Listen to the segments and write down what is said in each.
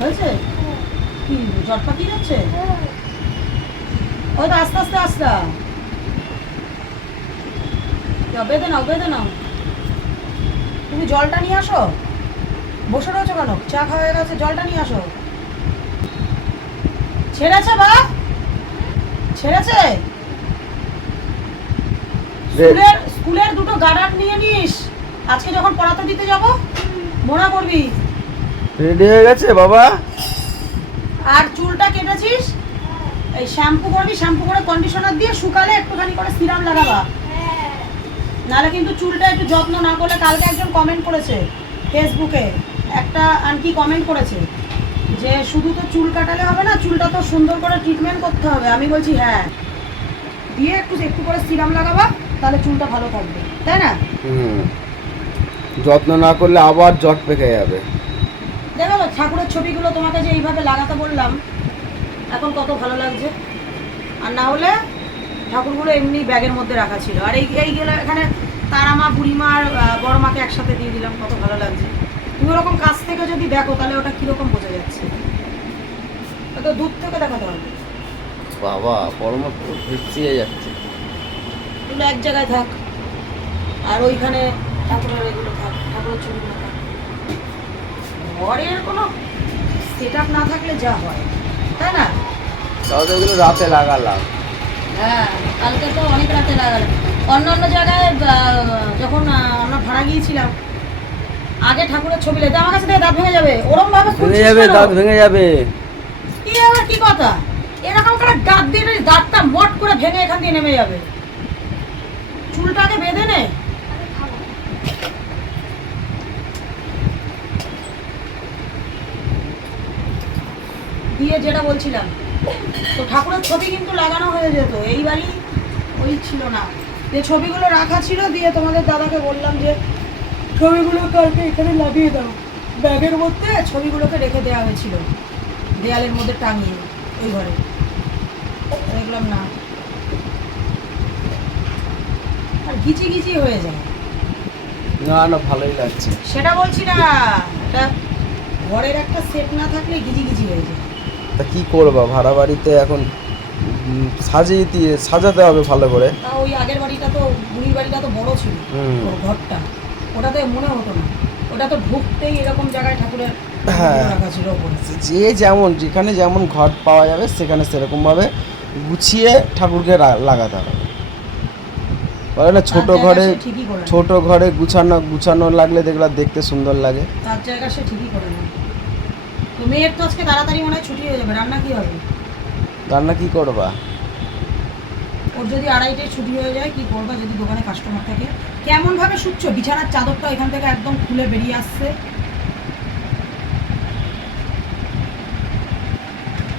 হয়েছে? কি জট পাকি যাচ্ছে? ওই তো আস্তে আস্তে আস্তে। বেঁধে নাও বেঁধে নাও। তুমি জলটা নিয়ে আসো। বসে রয়েছো কেন? চা খাওয়া হয়ে গেছে জলটা নিয়ে আসো। ছেড়েছে বা? ছেড়েছে? স্কুলের স্কুলের দুটো গার্ডার নিয়ে নিস। আজকে যখন পড়াতে দিতে যাব মনে করবি। রেডি হয়ে গেছে বাবা? আর চুলটা কেটেছিস? এই শ্যাম্পু করবি শ্যাম্পু করে কন্ডিশনার দিয়ে শুকালে একটুখানি করে সিরাম লাগাবা। নাহলে কিন্তু চুলটা একটু যত্ন না করলে কালকে একজন কমেন্ট করেছে ফেসবুকে একটা আনকি কমেন্ট করেছে যে শুধু তো চুল কাটালে হবে না চুলটা তো সুন্দর করে ট্রিটমেন্ট করতে হবে। আমি বলছি হ্যাঁ। দিয়ে একটু একটু করে সিরাম লাগাবা তাহলে চুলটা ভালো থাকবে। তাই না? হুম। যত্ন না করলে আবার জট পেকে যাবে। দেখো তো, ঠাকুরের ছবিগুলো তোমাকে যে এইভাবে লাগাতে বললাম এখন কত ভালো লাগছে। আর না হলে ঠাকুরগুলো এমনি ব্যাগের মধ্যে রাখা ছিল। আর এই এইগুলো এখানে তারা মা বুড়িমা আর বড় মাকে একসাথে দিয়ে দিলাম কত ভালো লাগছে। তুমি ওরকম কাছ থেকে যদি দেখো তাহলে ওটা কীরকম বোঝা যাচ্ছে? ওটা দূর থেকে দেখাতে হবে। বাবা পরম ভিজিয়ে যাচ্ছে। এগুলো এক জায়গায় থাক আর ওইখানে ঠাকুরের এগুলো থাক ঠাকুরের ছবিগুলো থাক। ঘরের কোনো সেট না থাকলে যা হয় তাই না? তাহলে ওগুলো রাতে লাগালাম। হ্যাঁ কালকে তো অনেক রাতে লাগালাম। অন্য অন্য জায়গায় যখন আমরা ভাড়া গিয়েছিলাম আগে ঠাকুরের ছবি লেগে আমার কাছে দাঁত ভেঙে যাবে। ওরম ভাবে ভেঙে যাবে দাঁত ভেঙে যাবে। কি আবার কি কথা? এরকম করে দাঁত দিয়ে দাঁতটা মট করে ভেঙে এখান দিয়ে নেমে যাবে। চুলটাকে বেঁধে নে। দিয়ে যেটা বলছিলাম তো ঠাকুরের ছবি কিন্তু লাগানো হয়ে যেত এই ওই ছিল না। যে ছবিগুলো রাখা ছিল দিয়ে তোমাদের দাদাকে বললাম যে ছবিগুলো কালকে এখানে লাগিয়ে দাও। ব্যাগের মধ্যে ছবিগুলোকে রেখে দেওয়া হয়েছিল দেয়ালের মধ্যে টাঙিয়ে ওই ঘরে। দেখলাম না। আর গিচি গিচি হয়ে যায়। না না ভালোই লাগছে। সেটা বলছি না এটা ঘরের একটা সেট না থাকলে গিজি গিজি হয়ে যায়। তা কি করবা? ভাড়া বাড়িতে এখন সাজিয়ে দিয়ে সাজাতে হবে ভালো করে। ওই আগের বাড়িটা তো বুড়ির বাড়িটা তো বড় ছিল ঘরটা। ওটাতে মনে হতো না। ওটা তো ঢুকতেই এরকম জায়গায় ঠাকুরের হ্যাঁ। যে যেমন যেখানে যেমন ঘর পাওয়া যাবে সেখানে সেরকমভাবে গুছিয়ে ঠাকুরকে লাগাতে হবে। বলে না ছোট ঘরে। ছোট ঘরে গুছানো গুছানো লাগলে দেখলা দেখতে সুন্দর লাগে। তার জায়গা সে ঠিকই করে তো মেয়ের তো আজকে তাড়াতাড়ি মনে হয় ছুটি হয়ে যাবে রান্না কি হবে? রান্না কি করবা? ওর যদি আড়াইটায় ছুটি হয়ে যায় কি করবা যদি দোকানে কাস্টমার থাকে? কেমন ভাবে শুচ্ছ? বিছানার চাদরটা এখান থেকে একদম খুলে বেরিয়ে আসছে।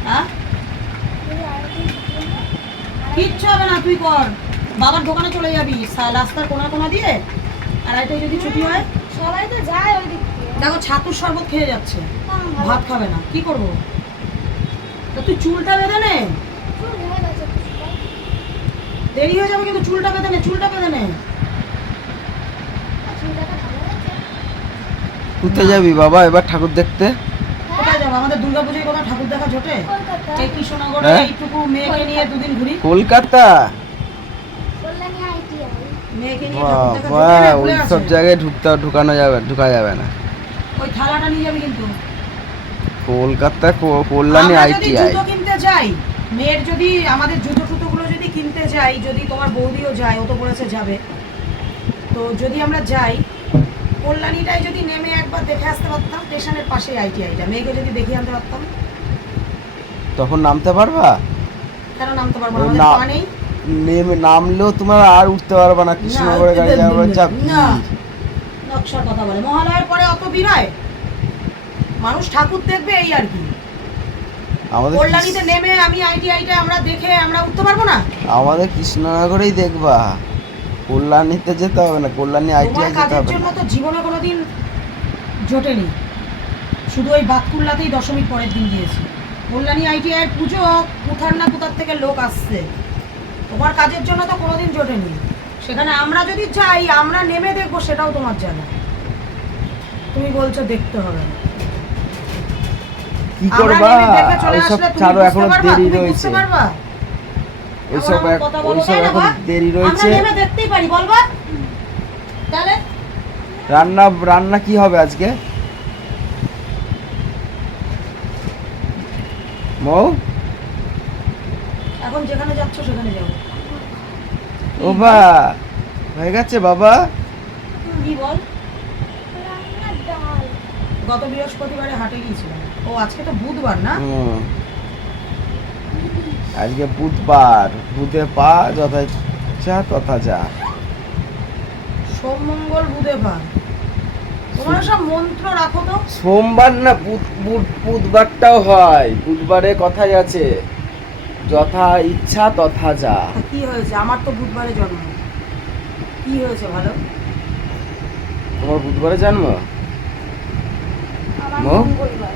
হ্যাঁ? কিচ্ছু হবে না তুই কর। বাবার দোকানে চলে যাবি রাস্তার কোনা কোনা দিয়ে। আড়াইটায় যদি ছুটি হয়। সবাই তো যায় ওই দিক দেখো ছাতুর শরবত খেয়ে যাচ্ছে। ভাত খাবে না। কি করব? তা তুই চুলটা বেঁধে নে। হয়ে। দেরি হয়ে যাবে কিন্তু চুলটা বেঁধে নে চুলটা বেঁধে নে। কোথায় যাবি বাবা? এবার ঠাকুর দেখতে। কোথায় যাব? আমাদের দুর্গাপুজোয় ঠাকুর দেখা জোটে? কলকাতা। এই কৃষ্ণনগরে হ্যাঁ? এইটুকু মেয়েকে নিয়ে দুদিন ঘুরি। কলকাতা? কল্যাণী আইটিআই মেয়েকে নিয়ে ঠাকুর দেখা বাবা জোটে না, ওই সব জায়গায় ঢুকতে ঢুকানো যাবে ঢুকা যাবে না। ওই থালাটা নিয়ে যাবি কিন্তু। কলকাতা কল্যাণী আইটিআই। কিনতে যাই মেয়ের যদি আমাদের জুতো টুতোগুলো যদি কিনতে যাই যদি তোমার বৌদিও যায় ও তো বলেছে যাবে। তো যদি আমরা যাই কল্যাণীটায় যদি নেমে একবার দেখে আসতে পারতাম স্টেশনের পাশেই আইটিআইটা। মেয়েকে যদি দেখিয়ে আনতে পারতাম। তখন নামতে পারবা? কেন নামতে পারব না? নেই। নেমে নামলেও তোমার আর উঠতে পারবে না। কৃষ্ণনগরে গাড়ি যাবে যা না নকশার কথা বলে। মহালয়ার পরে অত বিরায় মানুষ ঠাকুর দেখবে এই আর কি। আমাদের কল্যাণীতে নেমে আমি আইটিআইটা আমরা দেখে আমরা উঠতে পারব না? আমাদের কৃষ্ণনগরেই দেখবা। কল্যাণীতে যেতে হবে না কল্যাণী আইটিআই যেতে হবে না। তো জীবনে কোনোদিন জোটেনি। শুধু ওই বাতকুল্লাতেই দশমীর পরের দিন গিয়েছি। কল্যাণী আইটিআই এর পুজো কোথার না কোথার থেকে লোক আসছে। তোমার কাজের জন্য তো কোনোদিন জোটেনি। সেখানে আমরা যদি চাই আমরা নেমে দেখব সেটাও তোমার জানা। তুমি বলছো দেখতে হবে না। কি করবা? ওইসব ছাড়ো এখনও দেরি রয়েছে? ওইসব ওইসব এখন দেরি রয়েছে। দেখতেই পারি বলবা তাহলে? রান্না রান্না কি হবে আজকে? মৌ? এখন যেখানে যাচ্ছ সেখানে যাও। ও বা হয়ে গেছে বাবা। কি বল? গত বৃহস্পতিবারে হাটে গিয়েছিলাম। ও আজকে তো বুধবার না? হুম। আজকে বুধবার। বুধে পা যথা ইচ্ছা তথা যা। সোম মঙ্গল বুধে ভার তোমরা সব মন্ত্র রাখো তো। সোমবার না বুধ বুধ বুধবারটাও হয়। বুধবারে কথাই আছে। যথা ইচ্ছা তথা যা। কি হয়েছে? আমার তো বুধবারে জন্ম। কি হয়েছে ভালো তোমার বুধবারে জন্ম? মঙ্গলবার।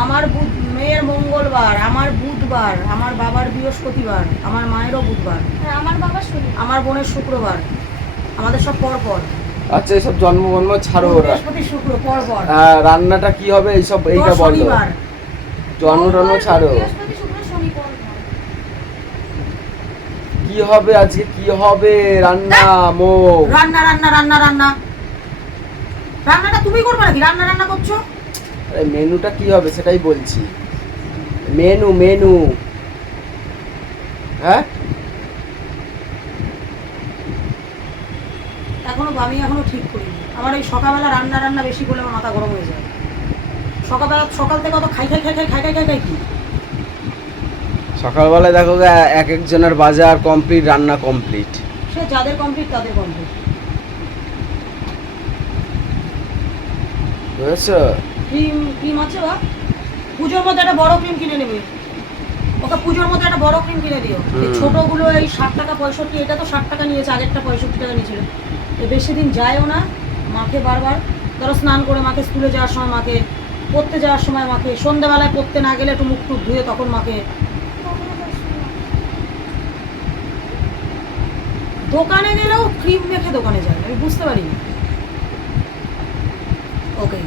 আমার বুধ মেয়ের মঙ্গলবার আমার বুধবার আমার বাবার বৃহস্পতিবার আমার মায়েরও বুধবার আর আমার বাবার শনি। আমার বোনের শুক্রবার আমাদের সব পর পর আচ্ছা এইসব জন্ম জন্ম ছাড়ো ওরা। বৃহস্পতি শুক্র পর পর হ্যাঁ রান্নাটা কি হবে? এইসব এইটা বলো। শনিবার। জন্ম টন্ম ছাড়ো। বৃহস্পতি শুক্র শনি পরপর। কি হবে আজকে? কি হবে? রান্না মো। রান্না রান্না রান্না রান্না। রান্নাটা তুমি করবে নাকি? রান্না রান্না করছ? আরে মেনুটা কি হবে সেটাই বলছি। Menu menu. হ্যাঁ? এখনও আমি এখনও ঠিক করিনি। আমার এই সকালবেলা রান্না রান্না বেশি করলে আমার মাথা গরম হয়ে যায়। সকালবেলা সকাল থেকে অত খাই খাই খাই খাই খাই খাই খাই খাই কি? সকালবেলায় দেখো এক একজনের বাজার কমপ্লিট রান্না কমপ্লিট। সে যাদের কমপ্লিট তাদের কমপ্লিট। বুঝেছ? ক্রিম ক্রিম আছে বা পুজোর মধ্যে একটা বড় ক্রিম কিনে নেবে। ওকে পুজোর মধ্যে একটা বড় ক্রিম কিনে দিও। ছোটগুলো এই ষাট টাকা পঁয়ষট্টি এটা তো ষাট টাকা নিয়েছে আগেরটা পঁয়ষট্টি টাকা নিয়েছিল। এ বেশি দিন যায়ও না মাকে বারবার। ধরো স্নান করে মাকে স্কুলে যাওয়ার সময় মাকে পড়তে যাওয়ার সময় মাকে সন্ধ্যাবেলায় পড়তে না গেলে একটু মুখ টুক ধুয়ে তখন মাকে। দোকানে গেলেও ক্রিম মেখে দোকানে যায় আমি বুঝতে পারি না ওকে।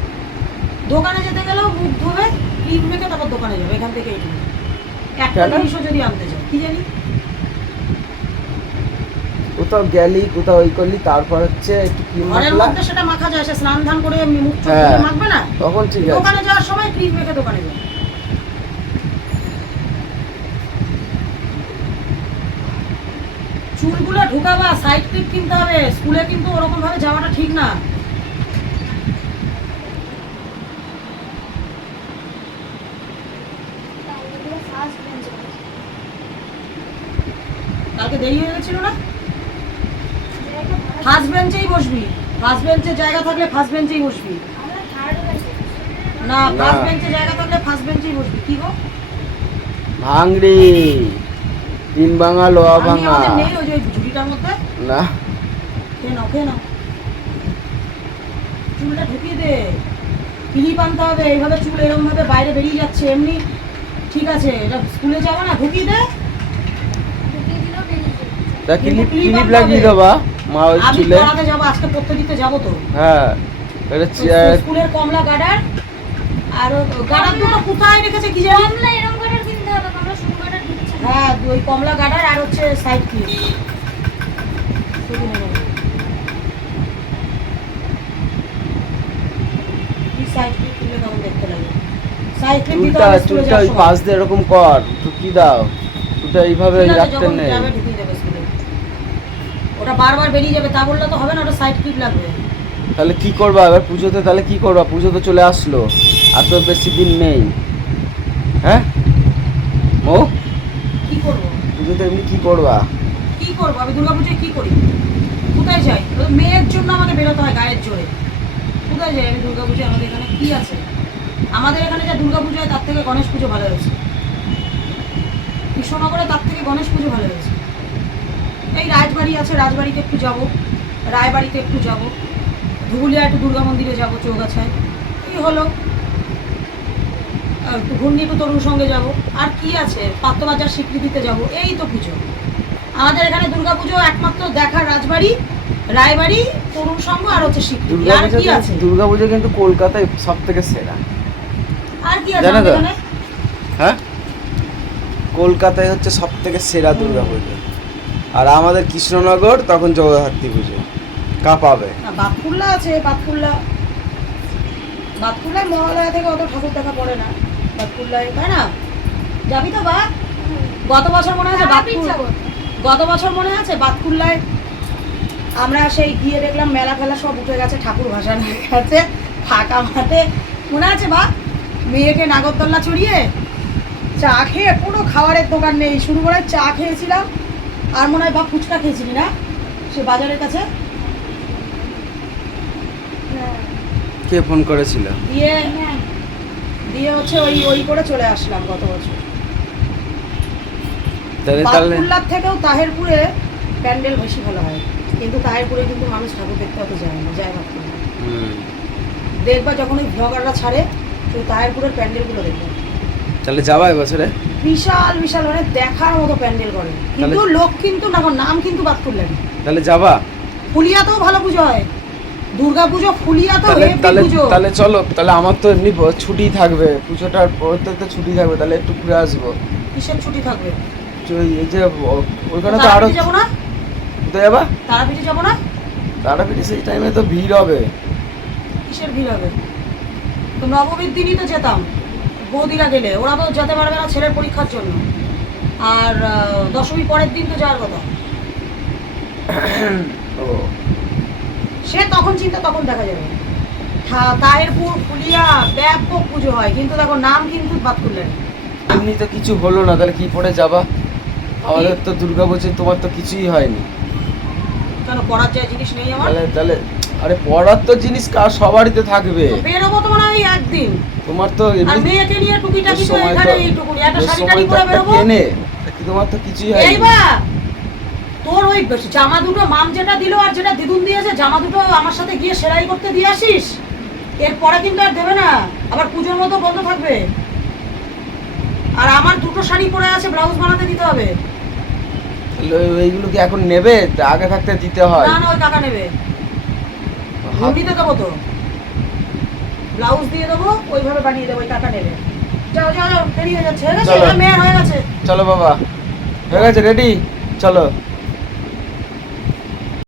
দোকানে যেতে গেলেও মুখ ধুবে ক্রিম মেখে তারপর দোকানে যাবে এখান থেকে এইটুকু একটা জিনিসও যদি আনতে চায় কি জানি? কোথাও গেলি কোথাও ওই করলি তারপর হচ্ছে একটু ক্রিম মাখলা। সেটা মাখা যায় সে স্নান ধান করে মুখ চোখ হ্যাঁ। মাখবে না? তখন ঠিক আছে। দোকানে যাওয়ার সময় ক্রিম মেখে দোকানে যাবে। চুলগুলো ঢুকাবা সাইড ক্লিপ কিনতে হবে স্কুলে কিন্তু ওরকম ভাবে যাওয়াটা ঠিক না তাহলে এগুলো first bench এ বসে। কালকে দেরি হয়ে গেছিল না? ফার্স্ট বেঞ্চেই বসবি। ফার্স্ট বেঞ্চে জায়গা থাকলে ফার্স্ট বেঞ্চেই বসবি। না। ফার্স্ট বেঞ্চে জায়গা থাকলে ফার্স্ট বেঞ্চেই বসবি। কি গো? ভাঙড়ি। তিন ভাঙা আমি ভাঙা। নেই ওই যে ঝুড়িটার মধ্যে? না। খেয়ে নাও খেয়ে নাও চুলটা ঢুকিয়ে দে। ক্লিপ আনতে হবে। এইভাবে চুল এরকম ভাবে বাইরে বেরিয়ে যাচ্ছে। এমনি ঠিক আছে এটা স্কুলে যাবে না ঢুকিয়ে দে ঢুকিয়ে দিলেও বেরিয়ে যাবে। তা ক্লিপ ক্লিপ লাগিয়ে দেবা মা ওই চুলে। পড়াতে যাব আজকে পড়তে দিতে যাব তো। হ্যাঁ এটা স্কুলের কমলা গার্ডার আর গার্ডার দুটো কোথায় রেখেছে কি জানি কমলা এরম কাটার কিনতে হবে কমলা হ্যাঁ ওই কমলা গার্ডার আর হচ্ছে সাইড ক্লিপ সাইড ক্লিপ কিনলে কেমন দেখতে লাগে? সাইড ক্লিপ চুলটা চুলটা ওই পাশ দিয়ে এরকম কর ঢুকি দাও? চুলটা এইভাবে রাখতে নেই যাবে ঢুকিয়ে দেবে স্কুলে। ওটা বারবার বেরিয়ে যাবে তা বললে তো হবে না ওটা সাইড ক্লিপ লাগবে। তাহলে কি করবা? এবার পুজোতে তাহলে কি করবা? পুজো তো চলে আসলো। আর তো বেশি দিন নেই। হ্যাঁ? ও কি করব? পুজোতে এমনি কি করবা? কি করব? আমি দুর্গাপুজোয় কি করি? কোথায় যাই? মেয়ের জন্য আমাকে বেরোতে হয় গায়ের জোরে। কোথায় যাই আমি দুর্গাপুজোয় আমাদের এখানে কি আছে? আমাদের এখানে যা দুর্গাপুজো হয় তার থেকে গণেশ পুজো ভালো হয়েছে। কৃষ্ণনগরে তার থেকে গণেশ পুজো ভালো হয়েছে। এই রাজবাড়ি আছে রাজবাড়িতে একটু যাব। রায়বাড়িতে একটু যাব। ধুবুলিয়া একটু দুর্গা মন্দিরে যাব চৌগাছায়। এই হলো? একটু ঘূর্ণি একটু তরুণ সঙ্গে যাব। আর কি আছে? পাত্রবাজার স্বীকৃতিতে যাব। এই তো পুজো। আমাদের এখানে দুর্গাপুজো একমাত্র দেখার রাজবাড়ি রায়বাড়ি তরুণ সংঘ আর হচ্ছে স্বীকৃতি। আর কি আছে? দুর্গাপুজো কিন্তু কলকাতায় সব থেকে সেরা। আর কি আছে? হ্যাঁ? কলকাতায় হচ্ছে সব থেকে সেরা দুর্গা পুজো আর আমাদের কৃষ্ণনগর তখন জগদ্ধাত্রী পুজো। কাঁপাবে। না, বাতকুল্লা আছে বাতকুল্লা। বাতকুল্লায় মহালয়া থেকে অত ঠাকুর দেখা পড়ে না। বাতকুল্লায় তাই না? যাবি তো বা গত বছর মনে আছে বাতকুল গত বছর মনে আছে বাতকুল্লায় আমরা সেই গিয়ে দেখলাম মেলা ফেলা সব উঠে গেছে ঠাকুর ভাসান হয়ে গেছে ফাঁকা মাঠে। মনে আছে বা মেয়েকে নাগরদোল্লা চড়িয়ে চা খেয়ে পুরো খাবারের দোকান নেই। শুরু করে চা খেয়েছিলাম। আর মনে হয় বা ফুচকা খেয়েছিলি না সে বাজারের কাছে। কে ফোন করেছিল দিয়ে। দিয়ে হচ্ছে ওই ওই করে চলে আসলাম গত বছর বাতকুল্লার থেকেও তাহেরপুরে প্যান্ডেল বেশি ভালো হয় কিন্তু তাহেরপুরে কিন্তু মানুষ ঠাকুর দেখতে অত যায় না যায় হুম। দেখবা যখন ওই ব্লগাররা ছাড়ে তো তাহেরপুরের প্যান্ডেলগুলো দেখবে তাহলে যাবা এবছরে বিশাল বিশাল মানে দেখার মতো প্যান্ডেল করে। কিন্তু লোক কিন্তু না নাম কিন্তু বাতকুল্লা তাহলে যাবা? ফুলিয়াতেও ভালো পুজো হয়। দুর্গা পুজো ফুলিয়াতেও তাহলে তাহলে চলো তাহলে আমার তো এমনি ছুটি থাকবে। পুজোটার ছুটি থাকবে তাহলে একটু ঘুরে আসব। কিসের ছুটি থাকবে? এই যে ওইখানে তো আরও যাব না? কোথায় যাবা? তারাপীঠে যাব না? তারাপীঠে সেই টাইমে তো ভিড় হবে। কিসের ভিড় হবে? তো নবমীর দিনই তো যেতাম। বৌদিরা গেলে ওরা তো যেতে পারবে না ছেলের পরীক্ষার জন্য। আর আহ, দশমীর পরের দিন তো যাওয়ার কথা। সে তখন চিন্তা তখন দেখা যাবে। তাহেরপুর ফুলিয়া ব্যাপক পুজো হয় কিন্তু দেখো নাম কিন্তু বাদ করলেন এমনি তো কিছু হলো না তাহলে কি পরে যাবা? আমাদের তো দুর্গা পুজো তোমার তো কিছুই হয়নি। কেন পড়ার যায় জিনিস নেই আমার? তাহলে তাহলে আরে পড়ার তো জিনিস কার সবারই তো থাকবে বেরোবো তো মনে একদিন। তোমার তো আর মেয়েকে নিয়ে টুকিটাকি তো সময় এখানে এইটুকুনি একটা শাড়ি টাড়ি পরে বেরোবো? কেনে। কি তোমার তো কিছুই হয়নি। এইবা তোর ওই জামা দুটো মাম যেটা দিলো আর যেটা দিদুন দিয়েছে জামা দুটো আমার সাথে গিয়ে সেলাই করতে দিয়ে আসিস? এরপরে কিন্তু আর দেবে না। আবার পুজোর মতো বন্ধ থাকবে। আর আমার দুটো শাড়ি পরে আছে ব্লাউজ বানাতে দিতে হবে। এইগুলো কি এখন নেবে? আগে থাকতে দিতে হয়। না না ওই টাকা নেবে। হুন্ডিতে দেবো তো। ব্লাউজ দিয়ে দেবো ওইভাবে বানিয়ে দেবো ওই টাকা নেবে যাও যাও যাও দেরি হয়ে যাচ্ছে। হয়ে গেছে? মেয়ের হয়ে গেছে। চলো বাবা। হয়ে গেছে রেডি চলো।